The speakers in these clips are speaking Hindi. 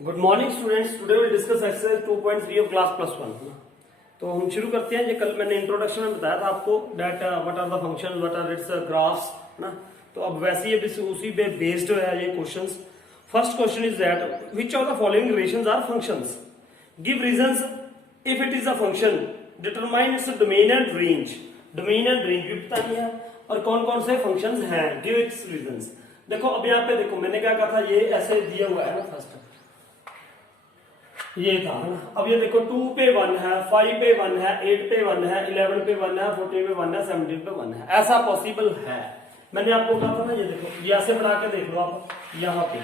Good morning students, today will discuss exercise 2.3 of class plus one. तो हम शुरू करते हैं। ये कल मैंने इंट्रोडक्शन में बताया था आपको that what are the functions, what are its graphs ना। तो अब वैसे ही उसी पे बेस्ड है ये questions. First question is that which of the following relations are functions, give reasons if it is a function, determine its domain and range. Domain and range भी बतानी है और कौन कौन से फंक्शंस हैं, गिव इट्स रीजंस। देखो अब यहाँ पे देखो मैंने क्या कहा था, ये ऐसे दिया हुआ है ना, फर्स्ट ये था है ना। अब ये देखो 2 पे 1 है, 5 पे 1 है, 8 पे 1 है, 11 पे 1 है, 14 पे 1 है, 17 पे 1 है। ऐसा पॉसिबल है। मैंने आपको कहा था ना, ये देखो ये ऐसे बना के देख लो आप। यहाँ पे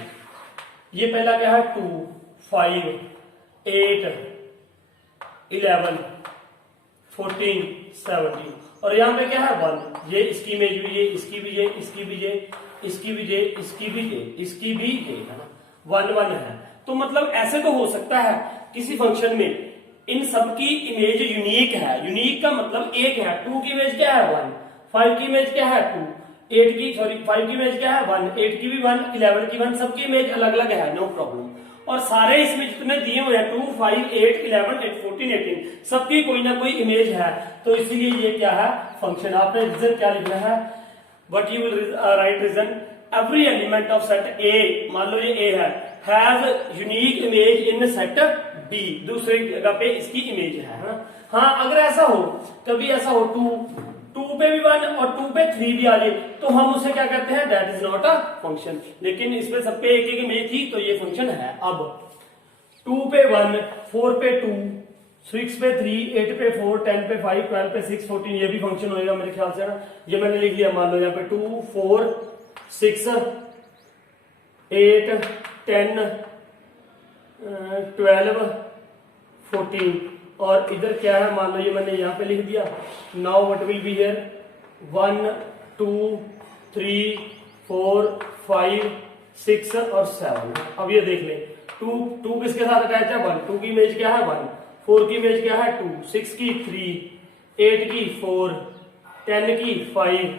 ये पहला क्या है 2, 5, 8, 11, 14, 17 और यहाँ पे क्या है 1। ये इसकी इमेज भी, ये इसकी भी, ये इसकी भी, ये इसकी भी, ये इसकी भी, ये इसकी भी, ये है ना 1 1 है। तो मतलब ऐसे तो हो सकता है किसी फंक्शन में इन सब की इमेज यूनिक है। यूनिक का मतलब एक है। 2 की इमेज क्या है 1, 5 की इमेज क्या है 2, 5 की इमेज क्या है 1, 8 की भी 1, 11 की 1, सबकी इमेज अलग अलग है, नो प्रॉब्लम। और सारे इसमें जितने दिए हुए हैं 2, 5, 8, 11, 14, 18 सबकी कोई ना कोई इमेज है। तो इसीलिए ये क्या है फंक्शन। आपने रीजन क्या लिखना है, but you will write reason every element of set A, मान लो ये ए है, has unique image in set B. दूसरे जगह पे इसकी इमेज है ना। हाँ अगर ऐसा हो, कभी ऐसा हो 2 पे भी 1 और 2 पे 3 भी आ जाए तो हम उसे क्या कहते हैं, that is not a function. लेकिन इसमें सब पे एक एक इमेज थी तो ये फंक्शन है। अब 2 पे 1, 4 पे 2, 6 पे 3, 8 पे 4, 10 पे 5, 12 पे 6, 14, ये भी फंक्शन होएगा मेरे ख्याल से ना। ये मैंने लिख लिया, मान लो यहाँ पे 2, 4, 6, 8, 10, 12, 14 और इधर क्या है, मान लो ये मैंने यहाँ पे लिख दिया। Now what will be here 1, 2, 3, 4, 5, 6 और 7। अब ये देख ले 2 किसके साथ अटैच है 1, 2 की इमेज क्या है 1, 4 की इमेज क्या है 2, 6 की 3, 8 की 4, 10 की 5,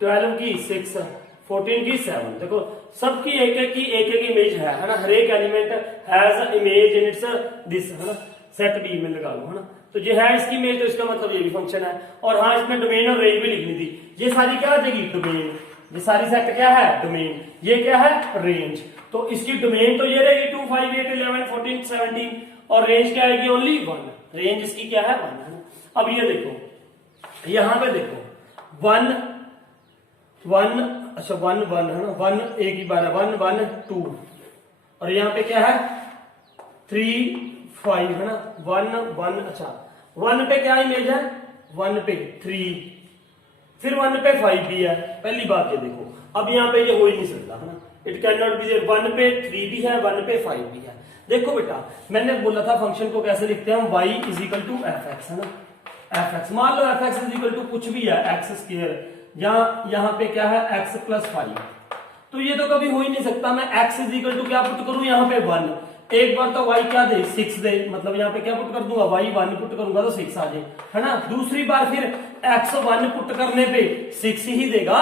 12 की 6, 14 की 7। देखो सबकी एक एक इमेज है ना। हर एक element has image in its this है ना, सेट बी में लगा लो है ना। तो ये है इसकी इमेज, तो इसका मतलब ये भी फंक्शन है। और हाँ इसमें डोमेन और रेंज भी लिखनी थी। ये सारी क्या आ जाएगी डोमेन, ये सारी सेट क्या है डोमेन, ये क्या है रेंज। तो इसकी डोमेन तो ये रहेगी 2, 5, 8, 11, 14, 17 और रेंज क्या आएगी ओनली 1। रेंज इसकी क्या है 1 है ना। अब ये देखो यहां पे देखो 1 1, अच्छा 1 1 है ना, 1 एक ही बार है, 1 1 2 और यहाँ पे क्या है 3 5 है ना, 1 1। अच्छा 1 पे क्या इमेज है 1 पे 3, फिर 1 पे 5 भी है। पहली बात ये देखो, अब यहाँ पे ये हो ही नहीं सकता है ना, it can not be there. 1 पे 3 भी है, 1 पे 5 भी है। देखो बेटा मैंने बोला था फंक्शन को कैसे लिखते हैं हम, y is equal to F X है ना। एफ एक्स मान लो F x is equal to कुछ भी है एक्स स्क्वायर, यहाँ पे क्या है x प्लस 5। तो ये तो कभी हो ही नहीं सकता। मैं x इज इक्वल टू क्या पुट करूं यहाँ पे 1, एक बार तो y क्या दे 6 दे, मतलब यहाँ पे क्या पुट कर दूंगा y 1 पुट करूंगा तो 6 आ जाए है ना। दूसरी बार फिर x 1 पुट करने पे 6 ही देगा।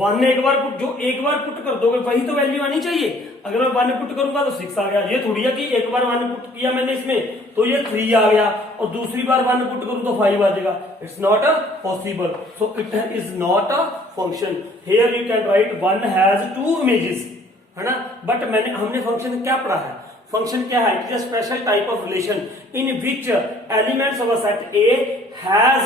1 एक बार पुट, जो एक बार पुट कर दोगे वही तो वैल्यू आनी चाहिए। अगर मैं 1 पुट करूंगा तो 6 आ गया। ये थोड़ी है कि एक बार 1 पुट किया मैंने इसमें तो ये 3 आ गया और दूसरी बार 1 पुट करूं तो 5 आ जाएगा। It's not a possible, so it is not a function. Here you can write 1 has 2 images है ना। बट हमने फंक्शन क्या पढ़ा है, फंक्शन क्या है, it is a special type of relation in which elements of a set A has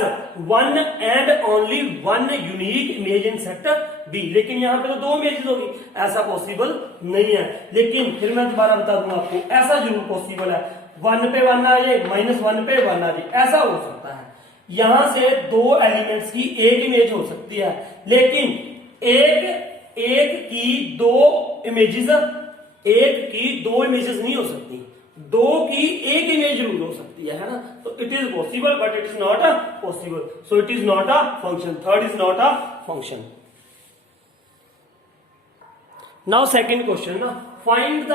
1 and only 1 unique image in set B. लेकिन यहां पे तो 2 इमेजेस होगी, ऐसा पॉसिबल नहीं है। लेकिन फिर मैं दोबारा बता दूंगा आपको, ऐसा जरूर पॉसिबल है। 1 पे 1 आ जाए, -1 पे 1 आ जाए, ऐसा हो सकता है। यहां से 2 एलिमेंट्स की एक इमेज हो सकती है, लेकिन एक की 2 इमेजेस नहीं हो सकती, 2 की एक इमेज जरूर हो सकती है ना। तो it is possible but it is not a possible, so it is not a function. Third is not a function. Now second question ना, find the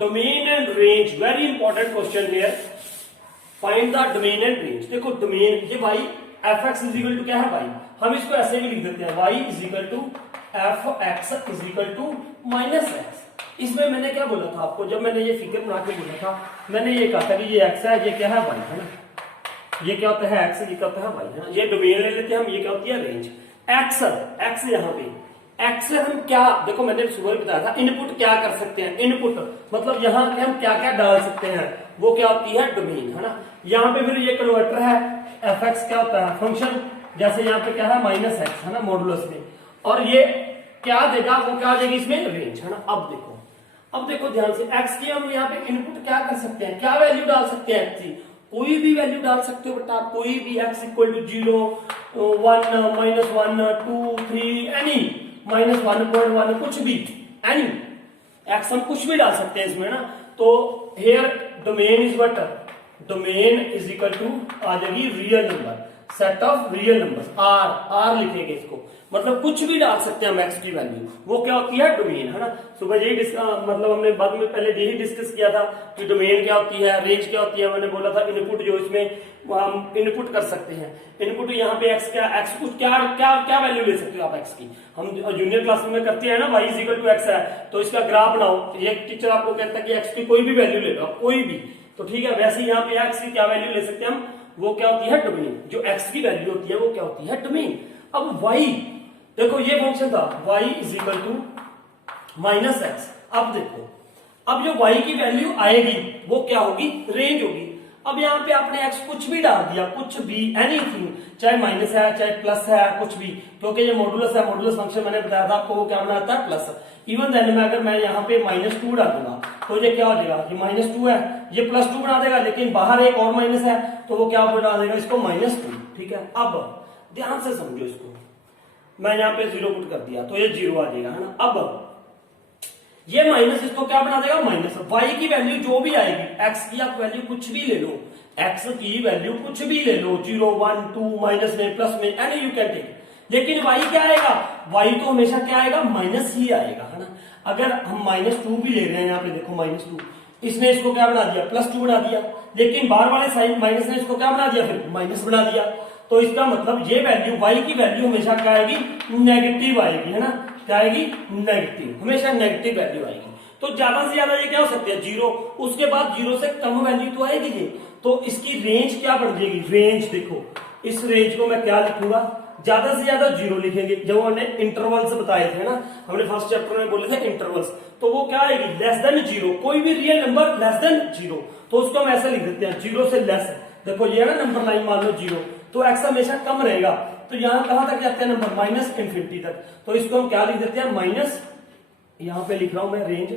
domain and range. Very important question here, find the domain and range. देखो डोमेन ये y F x is equal to क्या है y, हम इसको ऐसे भी लिख देते हैं y is equal to F x is equal to minus x. इसमें मैंने क्या बोला था आपको, जब मैंने ये फिगर बना के बोला था, मैंने ये कहा था कि ये एक्स है, ये क्या है वाई है ना, ये क्या होता है एक्स, ये क्या होता है वाई है ना। ये डोमेन ले लेते हैं हम, ये क्या होती है रेंज। एक्स एक्स यहाँ पे एक्स हम क्या, देखो मैंने सुबह बताया था इनपुट क्या कर सकते हैं, इनपुट मतलब यहाँ पे हम क्या क्या डाल सकते हैं, वो क्या होती है डोमेन है ना। यहाँ पे फिर ये कन्वर्टर है, एफ एक्स क्या होता है फंक्शन, जैसे यहाँ पे क्या है माइनस एक्स है ना मॉडुलस में, और ये क्या देगा, वो क्या देगी इसमें रेंज है ना। अब देखो ध्यान से, एक्स की हम यहाँ पे इनपुट क्या कर सकते हैं, क्या वैल्यू डाल सकते हैं एक्स की, कोई भी वैल्यू डाल सकते हो बेटा, कोई भी एक्स इक्वल टू 0, 1, -1, 2, 3 एनी, -1.1 कुछ भी, एनी एक्स हम कुछ भी डाल सकते हैं इसमें ना। तो here domain is what, domain is equal to आ जाएगी real number, set of real numbers, R लिखेंगे इसको, मतलब कुछ भी डाल सकते हैं हम एक्स की वैल्यू, वो क्या होती है डोमेन है ना। सुबह यही मतलब हमने बाद में पहले यही डिस्कस किया था कि डोमेन क्या होती है, रेंज क्या होती है। मैंने बोला था इनपुट जो इसमें हम इनपुट कर सकते हैं, इनपुट यहाँ पे एक्स क्या, एक्स कुछ क्या क्या क्या वैल्यू ले सकते हो आप एक्स की, हम जूनियर क्लास में करते हैं ना, y is equal to x है तो इसका ग्राफ बनाओ, ये टीचर आपको कहता है कि एक्स की कोई भी वैल्यू ले लो, कोई भी, तो ठीक है। वैसे यहाँ पे एक्स की क्या वैल्यू ले सकते हैं हम, वो क्या होती है डोमेन, जो एक्स की वैल्यू होती है वो क्या होती है डोमेन। अब वाई देखो ये फंक्शन था y is equal to minus x, अब देखो अब जो y की वैल्यू आएगी वो क्या होगी, रेंज होगी। अब यहाँ पे आपने x कुछ भी डाल दिया, कुछ भी एनीथिंग, चाहे माइनस है चाहे प्लस है कुछ भी, क्योंकि ये मॉडुलस है, मॉडुलस फंक्शन मैंने बताया था आपको वो क्या बनाता है प्लस। इवन देन में अगर मैं यहाँ पे -2 डाल दूंगा तो ये क्या हो जाएगा, ये -2 है, ये +2 बना देगा, लेकिन बाहर एक और माइनस है तो वो क्या बना देगा इसको -2, ठीक है। अब ध्यान से समझो इसको, मैं यहाँ पे 0 पुट कर दिया तो ये 0 आ जाएगा है ना। अब ये माइनस इसको क्या बना देगा माइनस, y की वैल्यू जो भी आएगी, x की आप वैल्यू कुछ भी ले लो, x की वैल्यू कुछ भी ले लो, 0, 1, 2 माइनस में प्लस में एनी यू कैन टेक, लेकिन y क्या आएगा, y तो हमेशा क्या आएगा माइनस ही आएगा है ना। अगर हम -2 भी ले रहे हैं, यहाँ पे देखो -2, इसने इसको क्या बना दिया +2 बना दिया, लेकिन बाहर वाले साइड माइनस ने इसको क्या बना दिया फिर माइनस बना दिया, तो इसका मतलब ये वैल्यू y की वैल्यू हमेशा क्या आएगी, नेगेटिव आएगी है ना, क्या आएगी नेगेटिव, हमेशा नेगेटिव वैल्यू आएगी। तो ज्यादा से ज्यादा ये क्या हो सकते हैं 0, उसके बाद 0 से कम वैल्यू तो आएगी ये, तो इसकी रेंज क्या बढ़ जाएगी, रेंज देखो इस रेंज को मैं क्या लिखूंगा, ज्यादा से ज्यादा 0 लिखेंगे, जब हमने इंटरवल्स बताए थे ना, हमने फर्स्ट चैप्टर में बोले थे इंटरवल्स, तो वो क्या आएगी लेस देन 0, कोई भी रियल नंबर लेस देन 0, तो उसको हम ऐसे लिख देते हैं 0 से लेस, देखो ये है ना नंबर लाइन मान लो 0, तो x हमेशा कम रहेगा, तो यहां कहां तक जाते हैं नंबर -∞ तक, तो इसको हम क्या लिख देते हैं माइनस, यहां पे लिख रहा हूं मैं रेंज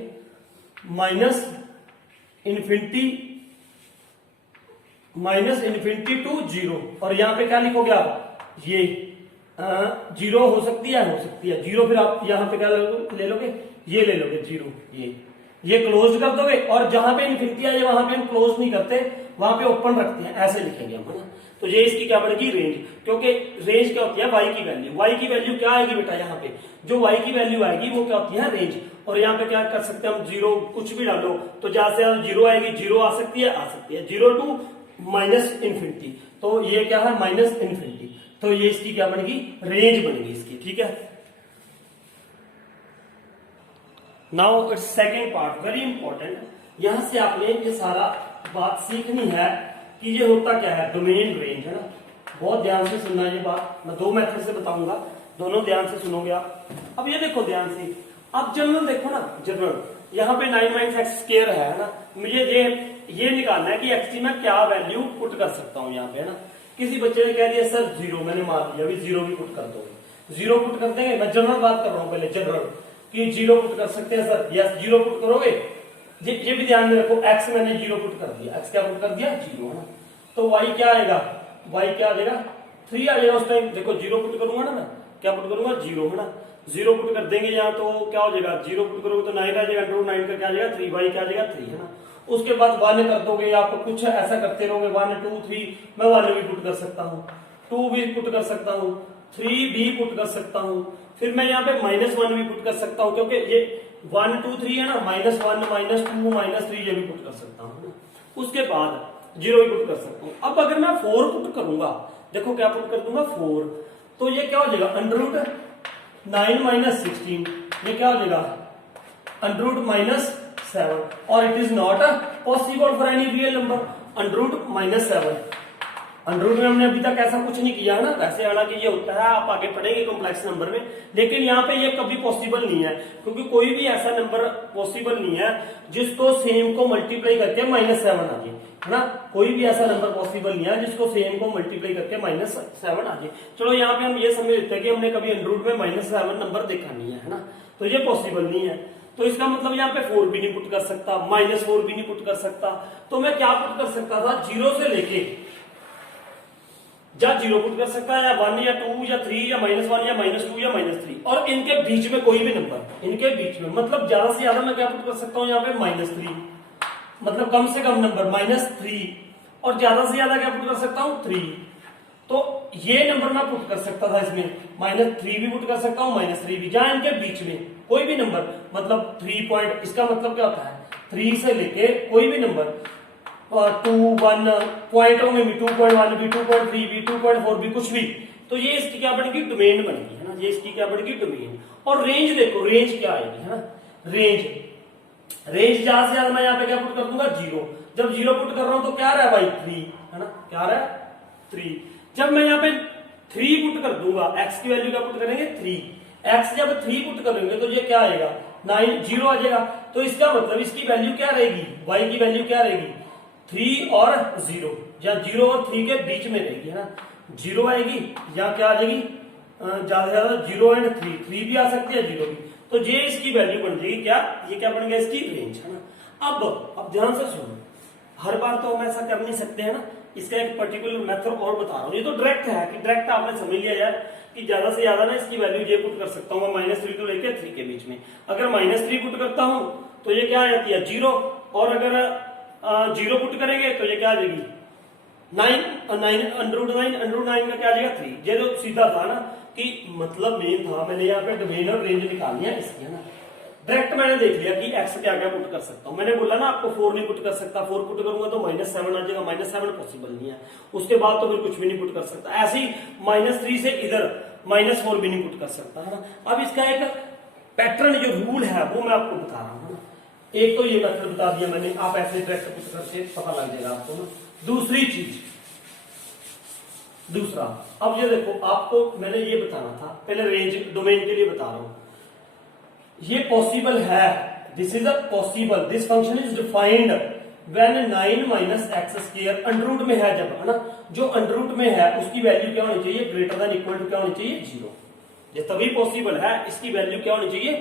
-∞ टू 0, और यहां पे क्या लिखोगे आप, ये 0 हो सकती है 0, फिर आप यहां पे क्या ले लोगे, ये ले लोगे 0, ये क्लोज कर दोगे, और जहां पे इन्फिनिटी आ जाए वहां पे हम क्लोज नहीं करते, वहां पे ओपन रखते हैं, ऐसे लिखेंगे हम है ना। तो ये इसकी क्या बनेगी रेंज, क्योंकि रेंज क्या होती है y की वैल्यू, y की वैल्यू क्या आएगी बेटा, यहाँ पे जो y की वैल्यू आएगी वो क्या होती है रेंज, और यहाँ पे क्या कर सकते हैं हम 0 कुछ भी डालो, तो जहां से 0 आएगी 0 आ सकती है 0 टू -∞, तो ये क्या है -∞, तो ये इसकी क्या बनेगी रेंज बनेगी इसकी, ठीक है। Now it's second part very important, यहां से आपने ये सारा बात सीखनी है कि ये होता क्या है डोमेन रेंज है ना। बहुत ध्यान से सुनना ये बात, मैं 2 मेथड से बताऊंगा, दोनों ध्यान से सुनोगे आप। अब ये देखो ध्यान से, अब जनरल देखो ना, जनरल यहाँ पे 9 x स्क्वायर है ना, मुझे ये निकालना है कि x की मैं क्या वैल्यू पुट कर सकता हूँ यहाँ पे है ना। किसी बच्चे ने कह दिया सर 0, मैंने मान लिया अभी 0 भी पुट कर दोगे, 0 पुट कर देंगे, मैं जनरल बात कर रहा हूँ पहले, जनरल कि 0 पुट कर सकते हैं सर, यस 0 पुट करोगे, ये भी ध्यान में रखो, x मैंने 0 पुट कर दिया, x क्या पुट कर दिया 0 है ना, तो y क्या आएगा, y क्या आ जाएगा 3 आ जाएगा उस टाइम, देखो 0 पुट करूंगा ना मैं, क्या पुट करूंगा 0 है ना, 0 पुट कर देंगे यहाँ तो क्या हो जाएगा, 0 पुट करोगे तो 9 आ जाएगा, 9 का क्या आ जाएगा 3, y क्या आ जाएगा 3 है ना। उसके बाद 1 कर दोगे, आप कुछ ऐसा करते रहोगे 1, 2, 3, मैं 1 भी पुट कर सकता हूँ, 2 भी पुट कर सकता हूँ, 3 भी पुट कर सकता हूँ, फिर मैं यहाँ पे -1 भी पुट कर सकता हूँ, क्योंकि ये 1, 2, 3 है ना, -1, -2, -3 ये भी पुट कर सकता हूँ। उसके बाद 0 भी पुट कर सकता हूँ। अब अगर मैं 4 पुट करूंगा, देखो क्या पुट कर दूंगा 4, तो ये क्या हो जाएगा √9 - 16, ये क्या हो जाएगा अंडर रूट -7 और it is not possible for any real number. Under root -7 under root में हमने अभी तक ऐसा कुछ नहीं किया है ना, वैसे हालांकि ये होता है, आप आगे पढ़ेंगे कॉम्प्लेक्स नंबर में, लेकिन यहाँ पे ये कभी पॉसिबल नहीं है, क्योंकि कोई भी ऐसा नंबर पॉसिबल नहीं है जिसको सेम को मल्टीप्लाई करके -7 आ जाए, है ना। कोई भी ऐसा नंबर पॉसिबल नहीं है जिसको सेम को मल्टीप्लाई करके -7 आ जाए। चलो यहाँ पे हम ये समझ लेते हैं कि हमने कभी अंडर रूट में -7 नंबर देखा नहीं है ना, तो ये पॉसिबल नहीं है। तो इसका मतलब यहाँ पे 4 भी नहीं पुट कर सकता, -4 भी नहीं पुट कर सकता, तो मैं क्या पुट कर सकता था, 0 से लेके या 0 पुट कर सकता है, या 1 या 2 या 3 या -1 या -2 या -3, और इनके बीच में कोई भी नंबर, इनके बीच में मतलब ज्यादा से ज्यादा मैं क्या पुट कर सकता हूँ यहाँ पे -3, मतलब कम से कम नंबर -3, और ज्यादा से ज्यादा क्या पुट कर सकता हूँ 3। तो ये नंबर मैं पुट कर सकता था इसमें, -3 भी पुट कर सकता हूँ, -3 भी, जहां इनके बीच में कोई भी नंबर, मतलब 3 पॉइंट, इसका मतलब क्या होता है 3 से लेके कोई भी नंबर 2 1 पॉइंटों में भी 2.1 भी 2.3 भी 2.4 भी कुछ भी, तो ये इसकी क्या बनेगी, डोमेन बनेगी, है ना। ये इसकी क्या बनेगी, डोमेन। और रेंज देखो, रेंज क्या आएगी, है ना, रेंज ज्यादा से ज्यादा मैं यहाँ पे क्या पुट कर दूंगा, 0। जब 0 पुट कर रहा हूं तो क्या रहा है भाई 3, है ना, क्या रहा है 3। जब मैं यहाँ पे 3 पुट कर दूंगा, x की वैल्यू क्या पुट करेंगे 3, x जब 3 पुट करेंगे तो ये क्या आएगा 9 0 आ जाएगा। तो इसका मतलब इसकी वैल्यू क्या रहेगी, y की वैल्यू क्या रहेगी 3 और 0, या 0 और 3 के बीच में रहेगी, है ना। 0 आएगी या क्या आ जाएगी, ज्यादा से ज्यादा 0 एंड 3 भी आ सकती है, 0 भी। तो ये इसकी वैल्यू बन जाएगी क्या, ये क्या बन गया इसकी रेंज, है ना। अब ध्यान से सुनो, हर बार तो हम ऐसा कर नहीं सकते हैं ना, इसका एक पर्टिकुलर मेथड और बता रहा हूँ। ये तो डायरेक्ट है कि डायरेक्ट आपने समझ लिया यार कि ज्यादा से ज्यादा ना इसकी वैल्यू ये पुट कर सकता हूँ मैं -3 को लेकर 3 के बीच में। अगर -3 पुट करता हूँ तो ये क्या आ जाती है 0, और अगर 0 पुट करेंगे तो ये क्या आ जाएगी 9 अंडर रूट 9 का क्या आ जाएगा 3। ये तो सीधा था ना, कि मतलब मेन था, मैंने यहाँ पे डोमेन और रेंज निकालनी है इसकी, है ना। डायरेक्ट मैंने देख लिया कि x क्या क्या पुट कर सकता हूं। मैंने बोला ना आपको 4 नहीं पुट कर सकता, 4 पुट करूंगा तो -7 आ जाएगा, -7 पॉसिबल नहीं है। उसके बाद तो फिर कुछ भी नहीं पुट कर सकता। ऐसे ही -3 से इधर -4 भी नहीं पुट कर सकता, है ना। अब इसका एक पैटर्न जो रूल है वो मैं आपको बता रहा हूँ। एक तो ये मेथड बता दिया मैंने, आप ऐसे डायरेक्ट पुट करके पता लग जाएगा आपको ना। दूसरी चीज, दूसरा, अब ये देखो, आपको मैंने ये बताना था, पहले रेंज डोमेन के लिए बता रहा हूं। ये पॉसिबल है, this is a possible, this function is defined when 9 - x² under root में है, जब, है ना। जो अंडर रूट में है उसकी वैल्यू क्या होनी चाहिए, ग्रेटर देन इक्वल टू क्या होनी चाहिए 0। ये तभी पॉसिबल है, इसकी वैल्यू क्या होनी चाहिए,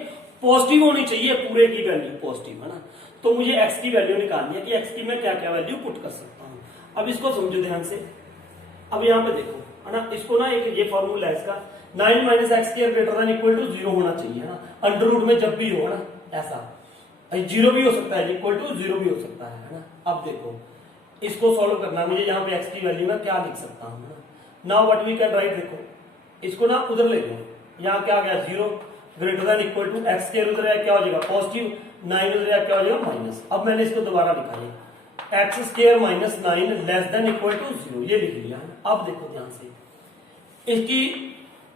पॉजिटिव होनी चाहिए, पूरे की वैल्यू पॉजिटिव, है ना। तो मुझे x की वैल्यू निकालनी है कि x की मैं क्या क्या वैल्यू पुट कर सकता हूं। अब इसको समझो ध्यान से। अब यहाँ पे देखो, है ना, इसको ना एक ये फॉर्मूला है इसका, 9 - x² greater than equal to 0 होना चाहिए, है ना। अंडर रूट में जब भी हो, है ना, ऐसा 0 भी हो सकता है, इक्वल टू 0 भी हो सकता है ना। अब देखो इसको सॉल्व करना, मुझे यहाँ पे x की वैल्यू में क्या लिख सकता हूँ, है ना। Now what we can write, देखो इसको ना उधर ले लो, यहाँ क्या आ गया 0 greater than equal to x² उधर है क्या हो जाएगा पॉजिटिव, 9 उधर है क्या हो जाएगा माइनस। अब मैंने इसको दोबारा लिखा है x² - 9 less than equal to 0, ये लिख लिया। अब देखो ध्यान से,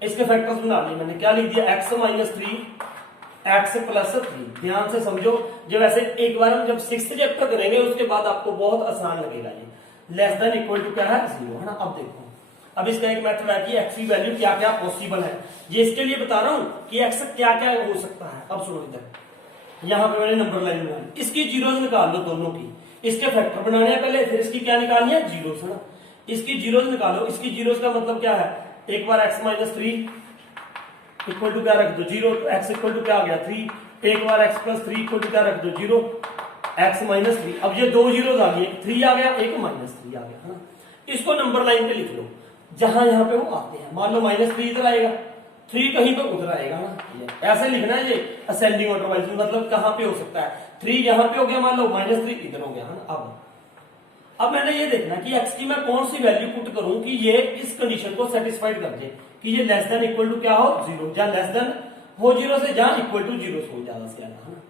इसके फैक्टर्स बना लिए मैंने, क्या लिख दिया x - 3 x + 3। ध्यान से समझो, जब ऐसे एक बार हम जब 6th चैप्टर करेंगे उसके बाद आपको बहुत आसान लगेगा। ये लेस देन इक्वल टू क्या है 0, है ना। अब देखो, अब इसका एक मेथड है कि x की वैल्यू क्या क्या पॉसिबल है, ये इसके लिए बता रहा हूं कि x क्या क्या हो सकता है। अब सुनो इधर, यहां पे मैंने नंबर लाइन बनाई, इसकी जीरोस निकाल लो दोनों की, इसके फैक्टर बनाने हैं पहले, फिर इसकी क्या निकालनी है जीरोस, है ना। इसकी जीरोस निकालो, इसकी जीरोस का मतलब क्या है, एक बार x - 3 इक्वल टू क्या रख दो 0, तो x इक्वल टू क्या आ गया 3, एक बार x + 3 इक्वल टू क्या रख दो 0, x - 3। अब ये दो जीरोस आ गए, 3 आ गया, एक -3 आ गया, है ना। इसको नंबर लाइन पे लिख लो, जहां यहाँ पे वो आते हैं। मान लो -3 इधर आएगा, 3 कहीं पे उधर आएगा ना, ऐसे लिखना है ये असेंडिंग ऑर्डर वाइज, मतलब कहां पे हो सकता है, 3 यहां पे हो गया, मान लो -3 इधर हो गया, है ना। अब मैंने ये देखना कि x की मैं कौन सी वैल्यू पुट करूं कि ये इस कंडीशन को सेटिस्फाइड कर दे कि ये लेस देन इक्वल टू क्या हो 0, या लेस देन हो 0 से, जहां इक्वल टू 0 हो ज्यादा से ज्यादा, है ना।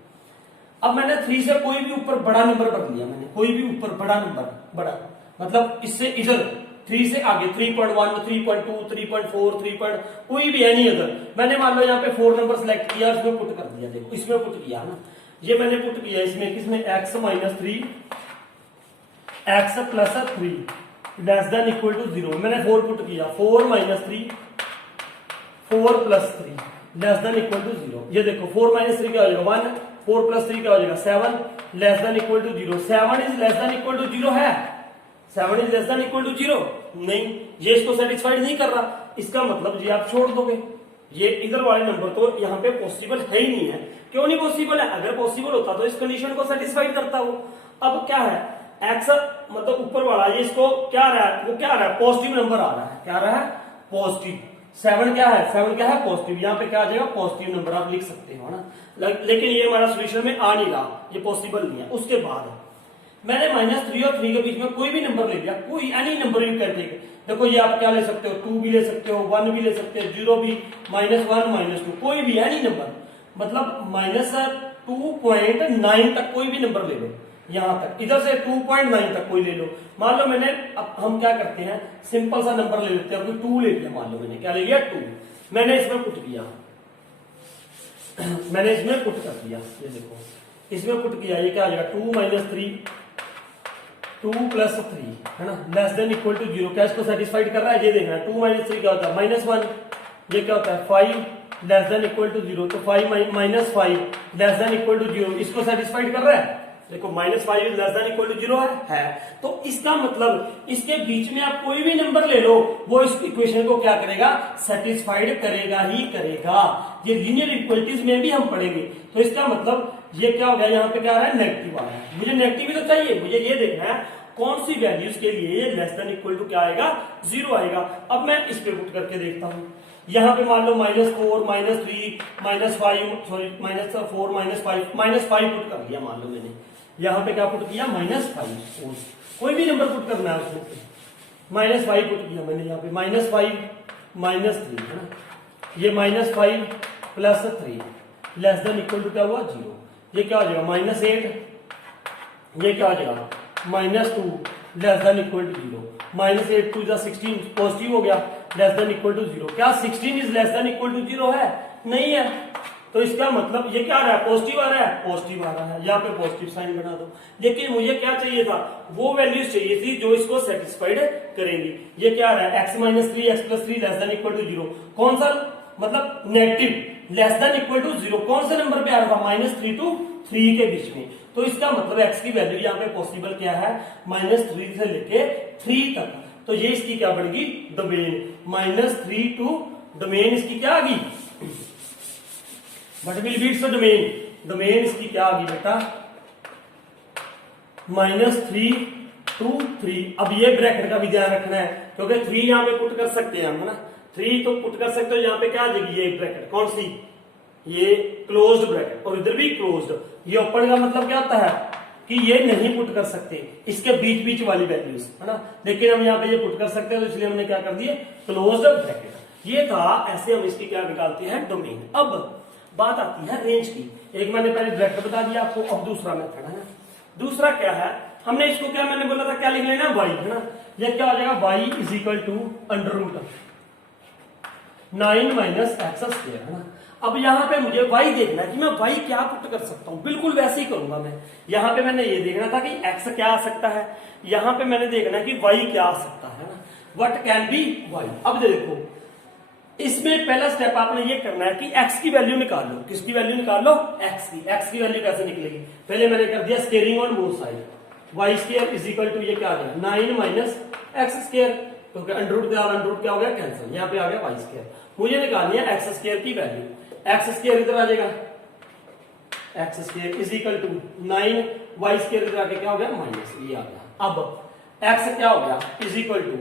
अब मैंने 3 से कोई भी ऊपर बड़ा नंबर बदल लिया, मैंने कोई भी ऊपर बड़ा नंबर, बड़ा मतलब इससे इधर 3 से आगे 3.1 3.2 3.4 3. कोई भी एनी अदर, मैंने मान लो यहाँ पे 4 नंबर सिलेक्ट किया, इसमें पुट कर दिया, देखो इसमें पुट किया ना। ये मैंने पुट किया इसमें, किसमें, x minus 3 x plus 3 less than equal to 0। मैंने 4 पुट किया, 4 minus 3 4 plus 3 less than equal to 0। ये देखो 4 माइनस 3 क्या हो जाएगा 1, 4 प्लस 3 क्या हो जाएगा 7 less than equal to 0। 7 is less than equal to 0 है, 7 is less than equal to 0 नहीं, ये इसको सेटिस्फाइड नहीं कर रहा। इसका मतलब ये आप छोड़ दोगे, ये इधर वाले नंबर तो यहाँ पे पॉसिबल है ही नहीं है। क्यों नहीं पॉसिबल है? अगर पॉसिबल होता तो इस कंडीशन को सेटिस्फाइड करता वो। अब क्या है, एक्स मतलब ऊपर वाला ये इसको क्या आ रहा है, वो क्या आ रहा है, पॉजिटिव नंबर आ रहा है। क्या आ रहा है, पॉजिटिव। 7 क्या है, 7 क्या है, पॉजिटिव। यहाँ पे क्या आ जाएगा, पॉजिटिव नंबर आप लिख सकते हो ना। लेकिन ये हमारा सोल्यूशन में आ नहीं रहा, ये पॉसिबल नहीं है। उसके बाद मैंने -3 और 3 के बीच में कोई भी नंबर ले लिया, कोई एनी नंबर यू कर देगा। देखो ये आप क्या ले सकते हो, 2 भी ले सकते हो, 1 भी ले सकते हो, 0 भी, -1 -2, कोई भी एनी नंबर, मतलब -2.9 तक कोई भी नंबर ले लो, यहां तक, इधर से 2.9 तक कोई ले लो। मान लो मैंने, अब हम क्या करते हैं, सिंपल सा नंबर ले लेते हैं, कोई 2 ले लिया, मान लो मैंने क्या ले लिया, 2। मैंने इसमें पुट किया, मैंने इसमें पुट कर दिया, ये देखो इसमें पुट किया, ये क्या आ जाएगा 2 माइनस 3 2 प्लस 3 है ना, लेस देन इक्वल टू 0। क्या इसको सेटिस्फाइड कर रहा है, ये देखना है। 2 माइनस 3 क्या होता है, -1, ये क्या होता है 5 लेस देन इक्वल टू 0, तो 5 minus 5 less than equal to 0, इसको सेटिस्फाइड कर रहा है। देखो -5 लेस देन इक्वल टू 0 है। तो इसका मतलब इसके बीच में आप कोई भी नंबर ले लो, वो इस इक्वेशन को क्या करेगा, सेटिस्फाइड करेगा ही करेगा। ये लीनियर इक्वलिटीज में भी हम पढ़ेंगे। तो इसका मतलब ये क्या हो गया, यहाँ पे क्या आ रहा है, नेगेटिव आ रहा है। मुझे नेगेटिव ही तो चाहिए, मुझे ये देखना है कौन सी वैल्यूज के लिए ये लेस देन इक्वल टू क्या आएगा, 0 आएगा। अब मैं इस पे पुट करके देखता हूं। यहाँ पे मान लो -4 -3 -5 सॉरी -4 -5 पुट कर दिया, मान लो मैंने यहाँ पे क्या पुट किया, -5। कोई भी नंबर पुट करना है उसमें, -5 पुट किया मैंने यहाँ पे, -5 -3 है ना, ये -5 plus 3 less than equal to क्या हुआ, 0। ये क्या हो जाएगा -8, ये क्या हो जाएगा -2 less than equal to 0। -8 2 16 positive हो गया, लेस देन इक्वल टू 0। क्या 16 is less than equal to 0 है, नहीं है। तो इसका मतलब ये क्या आ रहा है, पॉजिटिव आ रहा है, पॉजिटिव आ रहा है, यहाँ पे पॉजिटिव साइन बना दो। लेकिन मुझे क्या चाहिए था, वो वैल्यूज चाहिए थी जो इसको सेटिस्फाइड करेंगी। ये क्या आ रहा है, x minus 3 x plus 3 less than equal to 0। कौन सा, मतलब negative less than equal to 0 कौन से नंबर पे आ रहा था, -3 to 3 के बीच में। तो इसका मतलब x की वैल्यू यहाँ पे पॉसिबल क्या है, -3 से लेके 3 तक। तो ये इसकी क्या बढ़ेगी, डोमेन, -3 to डोमेन इसकी क्या आ गई, what will be its domain, domain इसकी क्या आ गई बेटा, -3 to 3। अब ये ब्रैकेट का भी ध्यान रखना है, क्योंकि 3 यहाँ पे पुट कर सकते हैं हम, है ना, 3 तो पुट कर सकते हो। यहाँ पे क्या आ जाएगी, ये ब्रैकेट कौन सी, ये क्लोज्ड ब्रैकेट, और इधर भी क्लोज्ड। ये ओपन का मतलब क्या होता है कि ये नहीं पुट कर सकते, इसके बीच बीच वाली वैल्यूज, है ना। लेकिन हम यहाँ पे ये पुट कर सकते हैं, तो इसलिए हमने क्या कर दिए, क्लोज्ड ब्रैकेट। ये था, ऐसे हम इसकी क्या निकालते हैं, डोमेन। अब बात आती है रेंज की। एक मैंने पहले ब्रैकेट बता दिया आपको, अब दूसरा मेथड है ना। दूसरा क्या है, हमने इसको क्या, मैंने बोला था क्या लिख लेना, y, है ना। ये क्या हो जाएगा, y is equal to √9 minus x square, है ना। अब यहाँ पे मुझे y देखना है कि मैं y क्या पुट कर सकता हूँ, बिल्कुल वैसे ही करूंगा मैं। यहाँ पे मैंने ये देखना था कि x क्या आ सकता है, यहाँ पे मैंने देखना है कि y क्या आ सकता है ना, व्हाट कैन बी y। अब देखो इसमें पहला स्टेप आपने ये करना है कि x की वैल्यू निकाल लो। किसकी वैल्यू निकाल लो, x की वैल्यू कैसे निकलेगी, पहले मैंने कर दिया squaring on both side, y square is equal to ये क्या आ गया 9 माइनस एक्स स्क्वायर, क्योंकि अंडररूट क्या हो गया कैंसिल, यहाँ पे आ गया y स्क्वायर। मुझे निकालनी है एक्स स्क्वायर की वैल्यू, एक्स स्क्वायर इधर आ जाएगा, x square is equal to 9 y square इधर आके क्या हो गया माइनस, ये आ गया। अब x क्या हो गया is equal to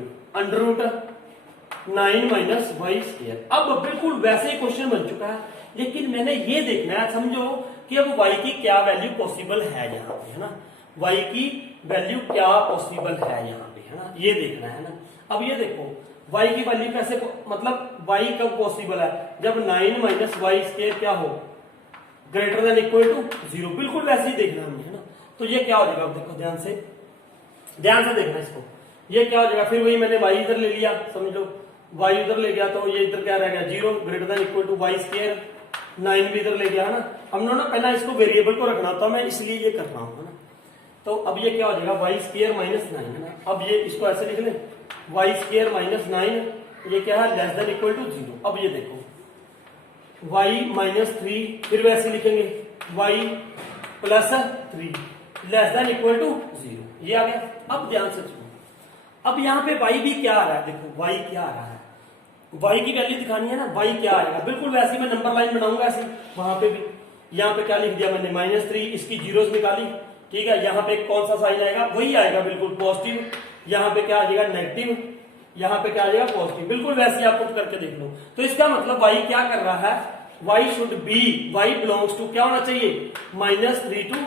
√9 minus y square. अब बिल्कुल वैसे ही क्वेश्चन बन चुका है, लेकिन मैंने ये देखना है, समझो कि अब y की क्या वैल्यू पॉसिबल है यहाँ पे, है ना, y की वैल्यू क्या पॉसिबल है यहाँ पे, है ना, ये देखना है ना। अब ये देखो y की वैल्यू कैसे, मतलब y कब पॉसिबल है, जब 9 माइनस वाई स्क्वायर क्या हो, ग्रेटर देन इक्वल टू 0। बिल्कुल वैसे ही देखना है ना। तो ये क्या हो जाएगा, देखो ध्यान से देखना इसको, ये क्या हो जाएगा, फिर वही मैंने y इधर ले लिया, समझ लो y उधर ले गया, तो ये इधर क्या रहेगा 0 greater than equal to y square 9 भी इधर ले गया है ना। हमने ना पहला इसको वेरिएबल को रखना था, मैं इसलिए ये कर रहा हूँ, है ना। तो अब ये क्या हो जाएगा, वाई स्क्वायर माइनस 9, है ना। अब ये इसको ऐसे लिख लें, वाई स्क्वायर माइनस 9 ये क्या है, लेस देन इक्वल टू 0। अब ये देखो y माइनस 3, फिर वैसे लिखेंगे y plus 3 less than equal to 0, ये आ गया। अब ध्यान से सुनो, अब यहाँ पे y भी क्या आ रहा है, देखो y क्या आ रहा है, y की वैल्यू दिखानी है ना, y क्या आएगा, बिल्कुल वैसे मैं नंबर लाइन बनाऊंगा ऐसे। वहां पे भी यहाँ पे क्या लिख दिया मैंने, -3, इसकी जीरोस निकाली, ठीक है। यहाँ पे कौन सा साइन आएगा, वही आएगा बिल्कुल पॉजिटिव। यहाँ पे क्या आ जाएगा, नेगेटिव, यहाँ पे क्या आ जाएगा, पॉजिटिव। बिल्कुल वैसे आप पुट करके देख लो। तो इसका मतलब y क्या कर रहा है, y should be, y belongs to क्या होना चाहिए, -3 to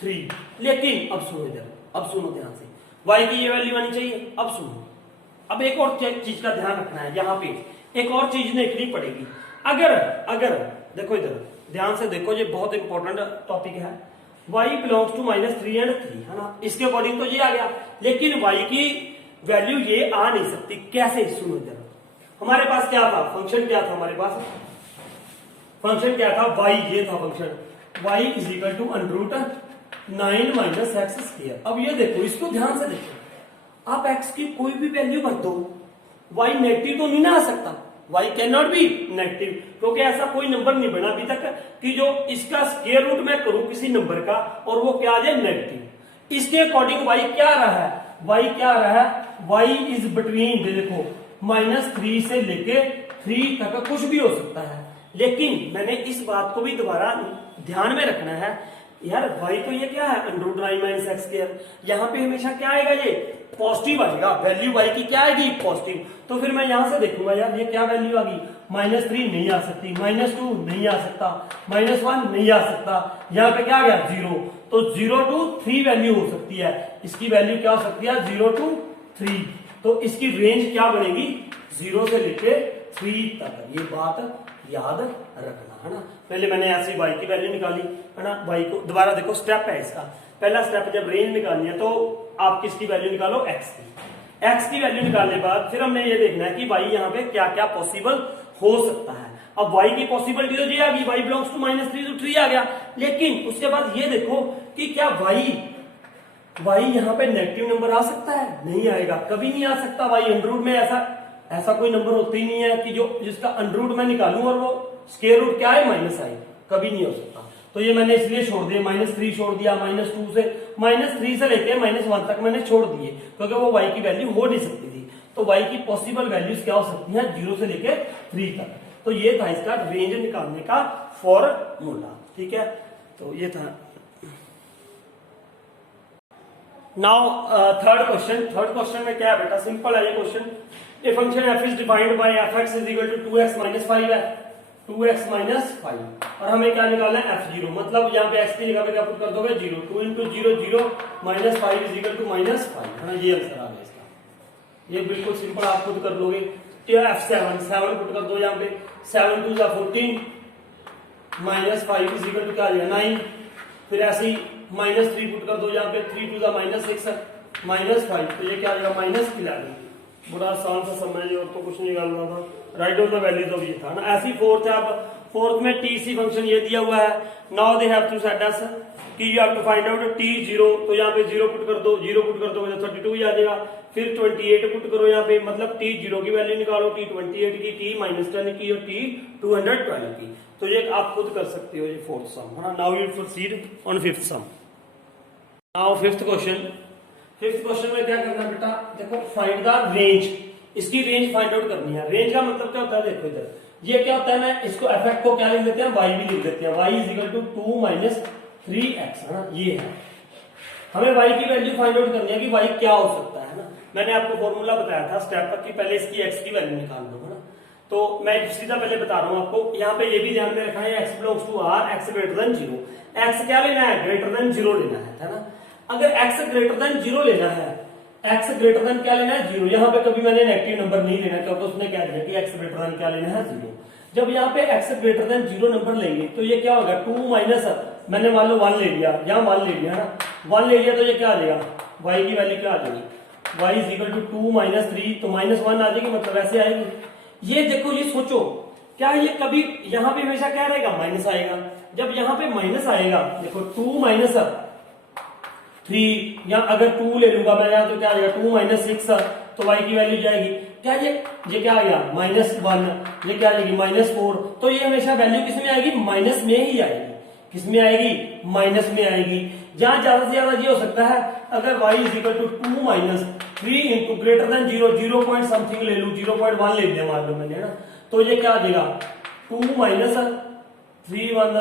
3। लेकिन अब सुनो इधर, अब सुनो ध्यान से, y की ये वैल्यू आनी चाहिए। अब सुनो, अब एक और चीज का ध्यान रखना है, यहाँ पे एक और चीज देखनी पड़ेगी। अगर देखो इधर ध्यान से देखो, ये बहुत इंपॉर्टेंट टॉपिक है। y बिलोंग्स टू -3 and 3, है ना, इसके अकॉर्डिंग तो ये आ गया, लेकिन y की वैल्यू ये आ नहीं सकती। कैसे, सुनो इधर, हमारे पास क्या था, फंक्शन क्या था हमारे पास, फंक्शन क्या था, y, ये था function, y is equal to √9 minus x square. अब ये देखो, इसको ध्यान से देखो, आप x की कोई भी वैल्यू भर दो, y नेगेटिव तो नहीं ना आ सकता, y can not B negative, क्योंकि ऐसा कोई नंबर नहीं बना अभी तक कि जो इसका स्क्वायर रूट मैं करूं किसी नंबर का और वो क्या आ जाए, नेगेटिव। इसके अकॉर्डिंग y क्या आ रहा है, y क्या आ रहा है, y इज बिटवीन, देखो -3 से लेके 3 तक कुछ भी हो सकता है। लेकिन मैंने इस बात को भी दोबारा ध्यान में रखना है यार, y तो ये क्या है, √9 माइनस एक्स स्क्वायर, यहाँ पे हमेशा क्या आएगा, ये पॉजिटिव आएगा, वैल्यू y की क्या आएगी, पॉजिटिव। तो फिर मैं यहां से देखूंगा यार ये क्या वैल्यू आ गई, -3 नहीं आ सकती, -2 नहीं आ सकता, -1 नहीं आ सकता, यहाँ पे क्या आ गया, 0। तो 0 to 3 वैल्यू हो सकती है, इसकी वैल्यू क्या हो सकती है, 0 to 3। तो इसकी रेंज क्या बनेगी, 0 से लेके 3 तक। ये बात याद रखना, है ना। पहले मैंने ऐसी y की वैल्यू निकाली, है ना, y को दोबारा देखो, स्टेप है इसका, पहला स्टेप जब रेंज निकालनी है तो आप किसकी वैल्यू निकालो, x की वैल्यू निकालने के बाद फिर हमने ये देखना है कि y यहाँ पे क्या क्या पॉसिबल हो सकता है। अब y की पॉसिबिलिटी तो ये आ गई, y बिलोंग्स टू -3 to 3 आ गया, लेकिन उसके बाद ये देखो कि क्या y यहाँ पे नेगेटिव नंबर आ सकता है, नहीं आएगा, कभी नहीं आ सकता। y अंडररूट में ऐसा कोई नंबर होता ही नहीं है कि जो जिसका अंडररूट मैं निकालूं और वो स्क्वायर रूट क्या है, माइनस आई, कभी नहीं हो सकता। तो ये मैंने इसलिए छोड़ दिया, -3 छोड़ दिया, -2 से -3 से लेके -1 तक मैंने छोड़ दिए, क्योंकि वो y की वैल्यू हो नहीं सकती थी। तो y की पॉसिबल वैल्यूज क्या हो सकती हैं, 0 से लेके 3 तक। तो ये था इसका रेंज निकालने का फॉर्मूला, ठीक है। तो ये था। नाउ थर्ड क्वेश्चन में क्या है बेटा, सिंपल है ये question. A function f is defined by f(x) is equal to 2x minus 5 है, 2x माइनस 5, और हमें क्या निकालना है, f0। मतलब यहाँ पे x की जगह पे क्या पुट कर दोगे, 0। 2 into 0 0 minus 5 is equal to -5, है ना, ये आंसर आ गया इसका। ये बिल्कुल सिंपल आप खुद कर लोगे। f7 पुट कर दो यहाँ पे, 7 2 14 माइनस 5 इज इक्वल टू क्या आ जाएगा, 9। फिर ऐसे ही -3 पुट कर दो यहाँ पे, 3 2 -6 -5, तो ये क्या आ जाएगा, -11। बड़ा आसान सा समझ लिया, और तो कुछ निकालना था, right of the values of ये था ना। ऐसी फोर्थ है, अब फोर्थ में टीसी फंक्शन ये दिया हुआ है। Now they have to set us कि you have to find out t0, तो यहाँ पे 0 पुट कर दो, 0 पुट कर दो तो 32 ही आ जाएगा। फिर 28 पुट करो यहाँ पे, मतलब t0 की वैल्यू निकालो, t28 की, t -10 की और t212 की। तो ये आप खुद कर सकते हो, ये फोर्थ सम, है ना। Now you proceed on fifth some. Now fifth question में क्या करना है बेटा, देखो फाइंड द रेंज, इसकी रेंज फाइंड आउट करनी है। रेंज का मतलब क्या होता है, देखो इधर ये क्या होता है, मैं इसको एफ को क्या लिख देते हैं, y भी लिख देते हैं, y is equal to 2 minus 3x, है ना, ये है। हमें y की वैल्यू फाइंड आउट करनी है कि y क्या हो सकता है ना। मैंने आपको फॉर्मूला बताया था स्टेप पर कि पहले इसकी x की वैल्यू निकाल दो, है ना। तो मैं सीधा पहले बता रहा हूँ आपको, यहाँ पे ये भी ध्यान में रखा है, x belongs to r, x greater than 0। x क्या लेना है, ग्रेटर देन 0 लेना है ना। अगर x ग्रेटर देन 0 लेना है, x ग्रेटर देन क्या लेना है, 0। यहाँ पे कभी मैंने नेगेटिव नंबर नहीं लेना, क्योंकि उसने क्या दिया कि x ग्रेटर देन क्या लेना है, 0। जब यहाँ पे x ग्रेटर देन 0 नंबर लेंगे तो ये क्या होगा, 2 माइनस, मैंने मान लो 1 ले लिया, यहाँ 1 ले लिया ना, 1 ले लिया, तो ये क्या आ जाएगा, y की वैल्यू क्या आ जाएगी, y is equal to 2 minus 3, तो -1 आ जाएगी, मतलब ऐसे आएगी। ये देखो, ये सोचो क्या ये कभी यहाँ पे हमेशा क्या रहेगा, माइनस आएगा। जब यहाँ पे माइनस आएगा, देखो 2 माइनस 3, या अगर 2 ले लूंगा मैं यहाँ तो क्या आएगा 2 माइनस 6, तो y की वैल्यू जाएगी क्या, ये क्या आ गया -1, ये क्या आ जाएगी -4। तो ये हमेशा वैल्यू किस में आएगी, माइनस में ही आएगी। किस में आएगी, माइनस में आएगी। जहां ज्यादा से ज्यादा ये हो सकता है, अगर y is equal to 2 minus 3 into greater than 0 point something ले लू, 0.1 ले लिया मान लो मैंने, है ना, तो ये क्या आ जाएगा 2 माइनस 3 1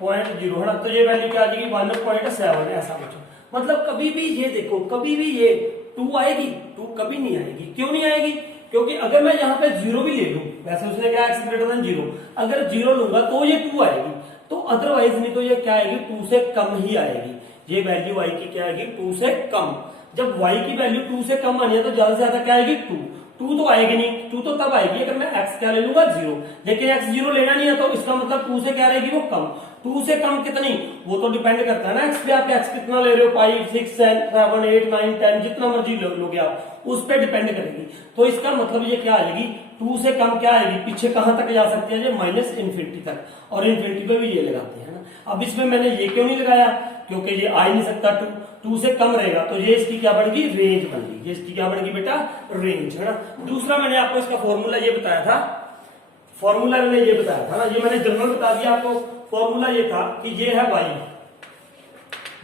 3.0, है ना, तो ये वैल्यू क्या आ जाएगी 1.7, ऐसा कुछ। मतलब कभी भी ये देखो, कभी भी ये 2 आएगी, 2 कभी नहीं आएगी। क्यों नहीं आएगी, क्योंकि अगर मैं यहाँ पे 0 भी ले लूं, वैसे उसने क्या x ग्रेटर देन 0, अगर 0 लूंगा तो ये 2 आएगी, तो अदरवाइज नहीं तो ये क्या आएगी 2 से कम ही आएगी। ये वैल्यू y की क्या आएगी 2 से कम। जब y की वैल्यू 2 से कम आनी है तो ज्यादा से ज्यादा क्या आएगी 2 तो आएगी नहीं। 2 तो तब आएगी अगर मैं x क्या ले लूंगा 0, लेकिन x 0 लेना नहीं है, तो इसका मतलब 2 से क्या रहेगी वो कम। 2 से कम कितनी, वो तो डिपेंड करता है ना x पे, आप x कितना ले रहे हो, 5 6 7 8 9 10 जितना मर्जी लोगे आप, उस पे डिपेंड करेगी। तो इसका मतलब ये क्या आएगी 2 से कम क्या आएगी, पीछे कहां तक जा सकते हैं, माइनस इन्फिनिटी तक, और इन्फिनिटी पे भी ये लगाते हैं ना। अब इसमें मैंने ये क्यों नहीं लगाया, क्योंकि ये आ ही नहीं सकता, 2 से कम रहेगा, तो ये इसकी क्या बनेगी, रेंज बनेगी। ये इसकी क्या बनेगी बेटा, रेंज, है ना। दूसरा मैंने आपको इसका फॉर्मूला ये बताया था, फॉर्मूला मैंने ये बताया था ना, ये मैंने जनरल बता दिया आपको। फॉर्मूला ये था कि ये है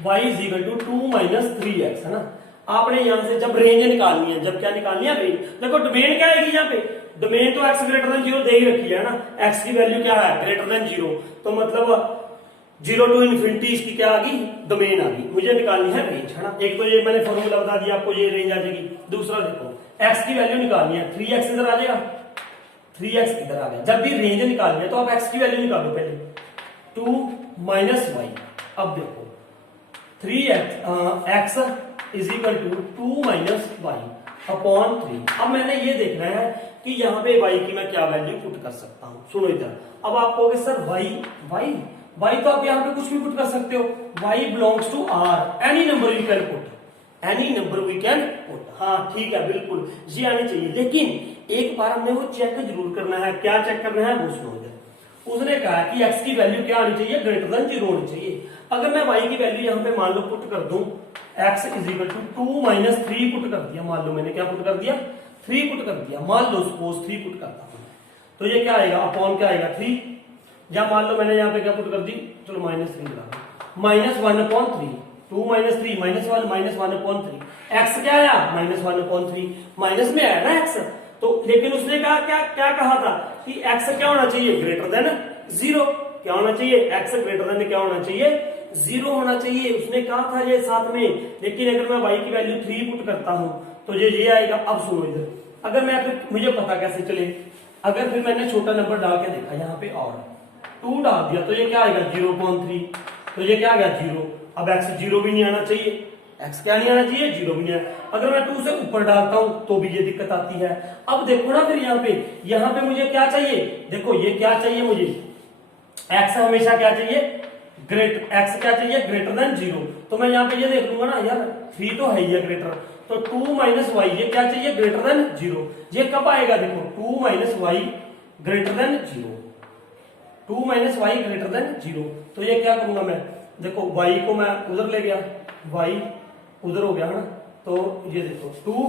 y is equal to 2 minus 3x, है ना। आपने यहां से जब रेंज निकालनी है, जब क्या निकालनी है रेंज, देखो डोमेन क्या आएगी यहाँ पे, डोमेन तो x ग्रेटर देन 0 दे ही रखी है ना, x की वैल्यू क्या है ग्रेटर देन 0, तो मतलब 0 टू इन्फिनिटी इसकी क्या आ गई, डोमेन आ गई। मुझे निकालनी है रेंज, है ना। एक तो ये मैंने फॉर्मूला बता दिया आपको, ये रेंज आ जाएगी। दूसरा देखो x की वैल्यू निकालनी है, 3x इधर आ जाएगा, 3x इधर आ गया। जब भी रेंज निकालनी है तो आप x की वैल्यू निकालो पहले, 2 माइनस y। अब देखो 3x is equal to 2 minus y upon 3। अब मैंने ये देखना है कि यहाँ पे y की मैं क्या वैल्यू पुट कर सकता हूँ। सुनो इधर, अब आप कहोगे सर y तो आप यहाँ पे कुछ भी पुट कर सकते हो, y belongs to r, any number you can put, any number we can put. हाँ ठीक है, बिल्कुल ये आनी चाहिए, लेकिन एक बार हमने वो चेक जरूर करना है। क्या चेक करना है वो सुनो इधर। उसने कहा कि x की वैल्यू क्या आनी चाहिए, ग्रेटर देन 0 होनी चाहिए। अगर मैं y की वैल्यू यहाँ पे मान लो पुट कर दूं, x is equal to 2 minus 3 put कर दिया, मान लो मैंने क्या पुट कर दिया, 3 पुट कर दिया, मान लो सपोज 3 पुट करता हूं, तो ये क्या आएगा अपॉन क्या आएगा 3, या मान लो मैंने यहाँ पे क्या पुट कर दी, चलो -3 लगा, -1/3, 2 माइनस 3 -1 -1/3, x क्या आया -1/3, माइनस में आया ना x, तो लेकिन उसने कहा क्या कहा था कि x क्या होना चाहिए, ग्रेटर देन 0। क्या होना चाहिए, x ग्रेटर देन क्या होना चाहिए, 0 होना चाहिए, उसने कहा था ये साथ में। लेकिन अगर मैं y की वैल्यू 3 पुट करता हूं तो ये आएगा। अब सुनो इधर, अगर मैं फिर मुझे पता कैसे चले, अगर फिर मैंने छोटा नंबर डाल के देखा यहाँ पे और 2 डाल दिया, तो ये क्या आएगा 0.3, तो ये क्या आ गया 0। अब x 0 भी नहीं आना चाहिए, x क्या नहीं आना चाहिए, 0 भी नहीं आना। अगर मैं 2 से ऊपर डालता हूं तो भी ये दिक्कत आती है। अब देखो ना फिर यहाँ पे मुझे क्या चाहिए, देखो ये क्या चाहिए मुझे, x हमेशा क्या चाहिए, x क्या चाहिए ग्रेटर देन 0। तो मैं यहाँ पे ये देख लूंगा ना यार, 3 तो है ही है ग्रेटर, तो 2 माइनस y ये क्या चाहिए ग्रेटर देन 0। ये कब आएगा, देखो 2 minus y greater than 0, 2 minus y greater than 0। तो ये क्या करूंगा मैं, देखो y को मैं उधर ले गया, y उधर हो गया है ना, तो ये देखो 2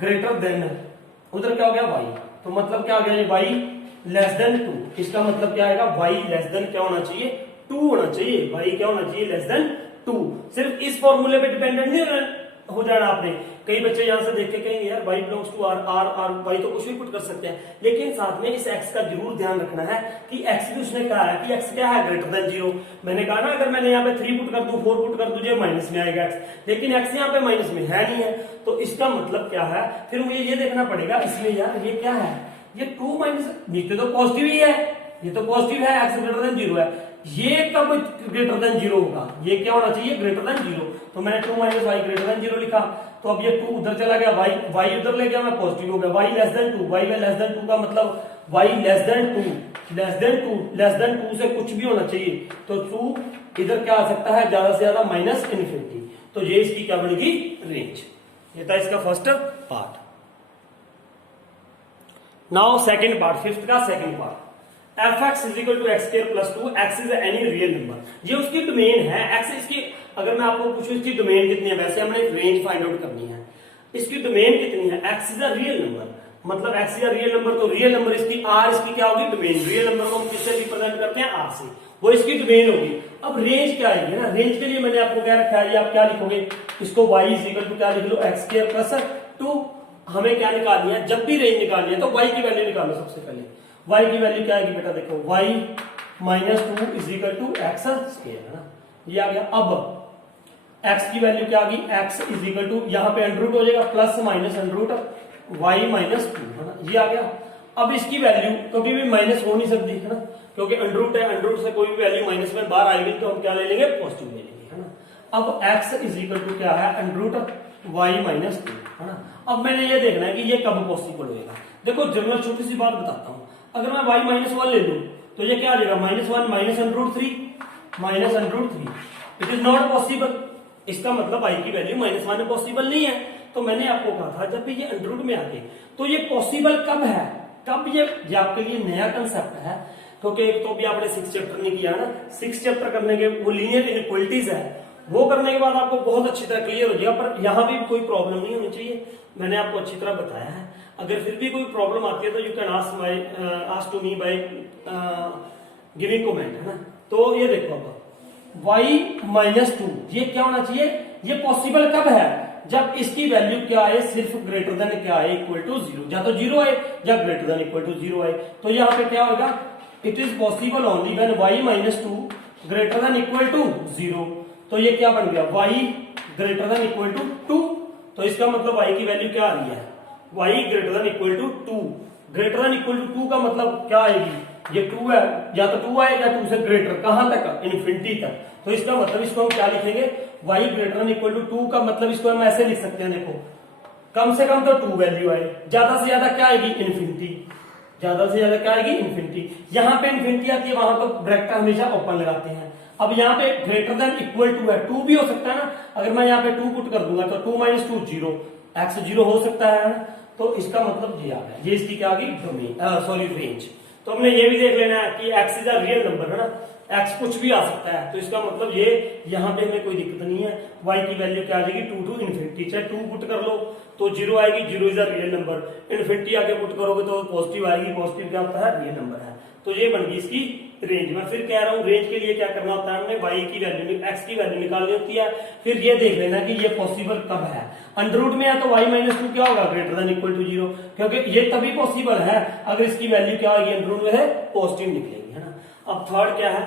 ग्रेटर देन, उधर क्या हो गया y, तो मतलब क्या हो गया ये y लेस देन 2। इसका मतलब क्या आएगा, y लेस देन क्या होना चाहिए, 2 होना चाहिए, y क्या होना चाहिए लेस देन 2। सिर्फ इस फॉर्मूले पे डिपेंडेंट नहीं हो जाना आपने। कई बच्चे यहां से देख के कहेंगे यार y belongs to r, y तो कुछ भी पुट कर सकते हैं, लेकिन साथ में इस x का जरूर ध्यान रखना है कि x भी उसने कहा है कि x क्या है ग्रेटर देन 0। मैंने कहा ना अगर मैंने यहाँ पे 3 पुट कर दूं, 4 पुट कर दूं, ये माइनस में आएगा x, लेकिन x यहाँ पे माइनस में है नहीं है, तो इसका मतलब क्या है, फिर मुझे ये देखना पड़ेगा इसमें यार ये क्या है, ये 2 माइनस, नीचे तो पॉजिटिव ही है, ये तो पॉजिटिव है, x ग्रेटर देन 0 है, ये कब ग्रेटर देन 0 होगा, ये क्या होना चाहिए ग्रेटर देन 0। तो मैंने 2 माइनस y ग्रेटर देन 0 लिखा, तो अब ये 2 उधर चला गया, y उधर ले गया, मैं पॉजिटिव हो गया, y less than 2, y less than 2 का मतलब y लेस देन 2 से कुछ भी होना चाहिए, तो 2 इधर क्या आ सकता है ज्यादा से ज्यादा माइनस इन्फिनिटी। तो ये इसकी क्या बनेगी रेंज। ये था इसका first part. Now second part, fifth का second part, f x is equal to x square plus 2, x is any real number. ये उसकी डोमेन है, एक्स इसकी, अगर मैं आपको पूछूं इसकी डोमेन कितनी है, वैसे हमने रेंज फाइंड आउट करनी है, इसकी डोमेन कितनी है, x is a real number, मतलब x is a real number, तो रियल नंबर इसकी आर, इसकी क्या होगी डोमेन, रियल नंबर को हम किससे रिप्रेजेंट करते हैं, आर से, वो इसकी डोमेन होगी। अब रेंज क्या आएगी ना, रेंज के लिए मैंने आपको क्या रखा है, ये आप क्या लिखोगे, इसको y इज इक्वल टू क्या लिख लो, एक्स स्क्वायर प्लस 2। हमें क्या निकालनी है, जब भी रेंज निकालनी है तो y की वैल्यू निकालो सबसे पहले। y की वैल्यू क्या आएगी बेटा, देखो y minus 2 is equal to x square, है ना, ये आ गया। अब x की वैल्यू क्या आ गई, x इज इक्वल टू, यहाँ पे अंडर रूट हो जाएगा, plus minus under root y minus 2, है ना, ये आ गया। अब इसकी वैल्यू कभी भी माइनस हो नहीं सकती, है ना, क्योंकि अंडर रूट है, अंडर रूट से कोई भी वैल्यू माइनस में बाहर आएगी तो हम क्या ले लेंगे, पॉजिटिव ले लेंगे, है ना। अब x इज इक्वल टू क्या है, अंडर रूट y माइनस 2, है ना। अब मैंने ये देखना है कि ये कब पॉसिबल होएगा। देखो जनरल छोटी सी बात बताता हूं, अगर मैं y माइनस 1 ले लूं तो ये क्या आ जाएगा, minus 1 minus under root 3 minus under root 3, it is not possible. इसका मतलब y की वैल्यू माइनस 1 पॉसिबल नहीं है। तो मैंने आपको कहा था जब भी ये अंडर रूट में आके, तो ये पॉसिबल कब है, कब ये आपके लिए नया कंसेप्ट है, क्योंकि एक तो भी आपने 6 चैप्टर नहीं किया ना, 6 चैप्टर करने के वो लीनियर इनइक्वालिटीज है, वो करने के बाद आपको बहुत अच्छी तरह क्लियर हो जाएगा। पर यहां भी कोई प्रॉब्लम नहीं होनी चाहिए, मैंने आपको अच्छी तरह बताया है। अगर फिर भी कोई प्रॉब्लम आती है तो you can ask to me by giving comment, है ना। तो ये देखो अब y माइनस 2 ये क्या होना चाहिए, ये पॉसिबल कब है, जब इसकी वैल्यू क्या आए, सिर्फ ग्रेटर देन क्या आए, इक्वल टू 0, या तो 0 आए या ग्रेटर देन इक्वल टू 0 आए। तो यहाँ पे क्या होगा, it is possible only when y minus 2 greater than equal to 0। तो ये क्या बन गया, y greater than equal to 2। तो इसका मतलब y की वैल्यू क्या आ रही है, y greater than equal to 2। Greater than equal to 2 का मतलब क्या आएगी, ये 2 है, या तो 2 आएगा 2 से ग्रेटर, कहां तक, इन्फिनिटी तक। तो इसका मतलब इसको हम क्या लिखेंगे, y greater than equal to 2 का मतलब इसको हम ऐसे लिख सकते हैं, देखो कम से कम तो 2 वैल्यू आए, ज्यादा से ज्यादा क्या आएगी, इन्फिनिटी, ज्यादा से ज्यादा क्या आएगी, इन्फिनिटी। यहां पे इन्फिनिटी आती है, वहां तो ब्रैकेट हमेशा ओपन लगाते हैं। अब यहाँ पे ग्रेटर देन इक्वल टू है, 2 भी हो सकता है ना, अगर मैं यहाँ पे 2 पुट कर दूंगा तो 2 माइनस 2 0, x 0 हो सकता है। तो इसका मतलब ये आ गया, ये इसकी क्या आ गई, डोमेन, सॉरी रेंज। तो हमने ये भी देख लेना है कि x is a real number, है ना, x कुछ भी आ सकता है। तो इसका मतलब ये यहाँ पे हमें कोई दिक्कत नहीं है, y की वैल्यू क्या आ जाएगी, 2 टू इन्फिनिटी, चाहे 2 पुट कर लो तो 0 आएगी, 0 is a real number, infinity आगे पुट करोगे तो पॉजिटिव आएगी, पॉजिटिव क्या होता है, रियल नंबर है। तो ये बन गई इसकी रेंज। मैं फिर कह रहा हूं, रेंज के लिए क्या करना होता है, हमने y की वैल्यू, x की वैल्यू निकालनी होती है, फिर ये देख लेना कि ये पॉसिबल कब है। अंडर रूट में है तो y माइनस 2 क्या होगा, ग्रेटर देन इक्वल टू 0, क्योंकि ये तभी पॉसिबल है अगर इसकी वैल्यू क्या होगी, अंडर रूट में है पॉजिटिव निकलेगी, है ना। अब थर्ड क्या है,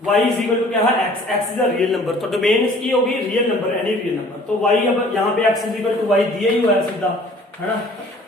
y इज इक्वल टू क्या है, x is a real number, तो डोमेन इसकी होगी real number, any real number. तो y अब यहाँ पे x is equal to y दिया ही हुआ है सीधा, है ना।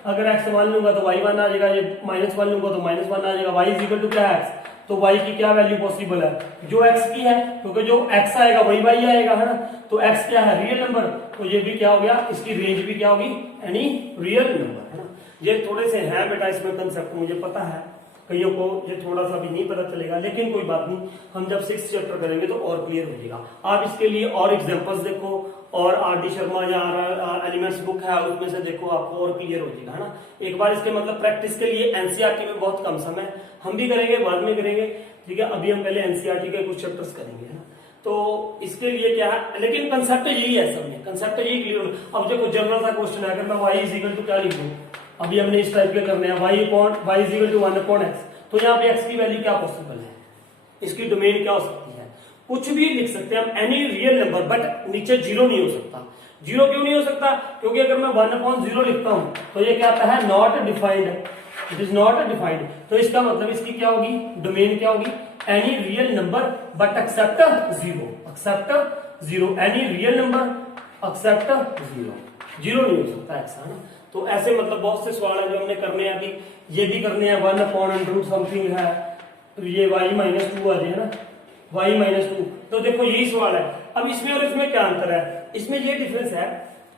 अगर x 1 लूंगा तो y 1 आ जाएगा, ये माइनस 1 लूंगा तो माइनस 1 आ जाएगा। y इज इक्वल टू क्या है, x, तो y की क्या वैल्यू पॉसिबल है, जो x की है, क्योंकि जो x आएगा वही y आएगा, है ना। तो x क्या है, रियल नंबर, तो ये भी क्या हो गया, इसकी रेंज भी क्या होगी, एनी रियल नंबर, है ना। ये थोड़े से हैं बेटा इसमें कंसेप्ट, मुझे पता है कईयों को ये थोड़ा सा भी नहीं पता चलेगा, लेकिन कोई बात नहीं, हम जब 6 चैप्टर करेंगे तो और क्लियर हो जाएगा। आप इसके लिए और एग्जांपल्स देखो, और आर.डी. शर्मा या एलिमेंट्स बुक है उसमें से देखो, आपको और क्लियर हो जाएगा, है ना। एक बार इसके मतलब प्रैक्टिस के लिए एनसीईआरटी में बहुत कम समय, हम भी करेंगे, बाद में करेंगे, ठीक है। अभी हम पहले एनसीईआरटी के कुछ चैप्टर्स करेंगे, है ना। तो इसके लिए क्या है, लेकिन कंसेप्ट यही है, सब में कंसेप्ट यही क्लियर। अब देखो जनरल सा क्वेश्चन है, अगर मैं y इज इक्वल टू क्या लिख दूं, अभी हमने इस टाइप के करने हैं, y is equal to 1 upon x, तो यहाँ पे x की वैल्यू क्या पॉसिबल है, इसकी डोमेन क्या हो सकती है, कुछ भी लिख सकते हैं हम, एनी रियल नंबर, बट नीचे 0 नहीं हो सकता। 0 क्यों नहीं हो सकता, क्योंकि अगर मैं 1 अपॉन 0 लिखता हूं तो ये क्या आता है, not defined, it is not defined. तो इसका मतलब इसकी क्या होगी, डोमेन क्या होगी, any real number but except 0, except 0, any real number except 0 नहीं हो सकता ऐसा, है ना। तो ऐसे मतलब बहुत से सवाल है जो हमने करने हैं, अभी ये भी करने हैं, 1 अपॉन अंडर रूट समथिंग है, तो ये y माइनस 2 आ जाए, है ना, y माइनस 2। तो देखो यही सवाल है। अब इसमें और इसमें क्या अंतर है, इसमें ये डिफरेंस है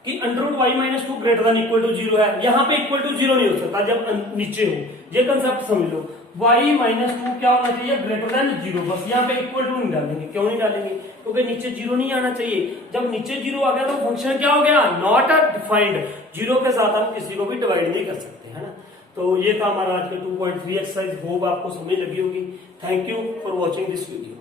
कि under root y minus 2 greater than equal to 0 है, यहाँ पे इक्वल टू 0 नहीं हो सकता जब नीचे हो, ये कंसेप्ट समझ लो। y माइनस 2 क्या होना चाहिए, ग्रेटर देन 0, बस यहाँ पे इक्वल टू नहीं डालेंगे। क्यों नहीं डालेंगे, क्योंकि नीचे 0 नहीं आना चाहिए। जब नीचे 0 आ गया तो फंक्शन क्या हो गया, नॉट डिफाइंड, 0 के साथ हम किसी को भी डिवाइड नहीं कर सकते, है ना। तो ये था हमारा आज का 2.3 एक्सरसाइज। होप आपको समझ लगी होगी। Thank you for watching this video.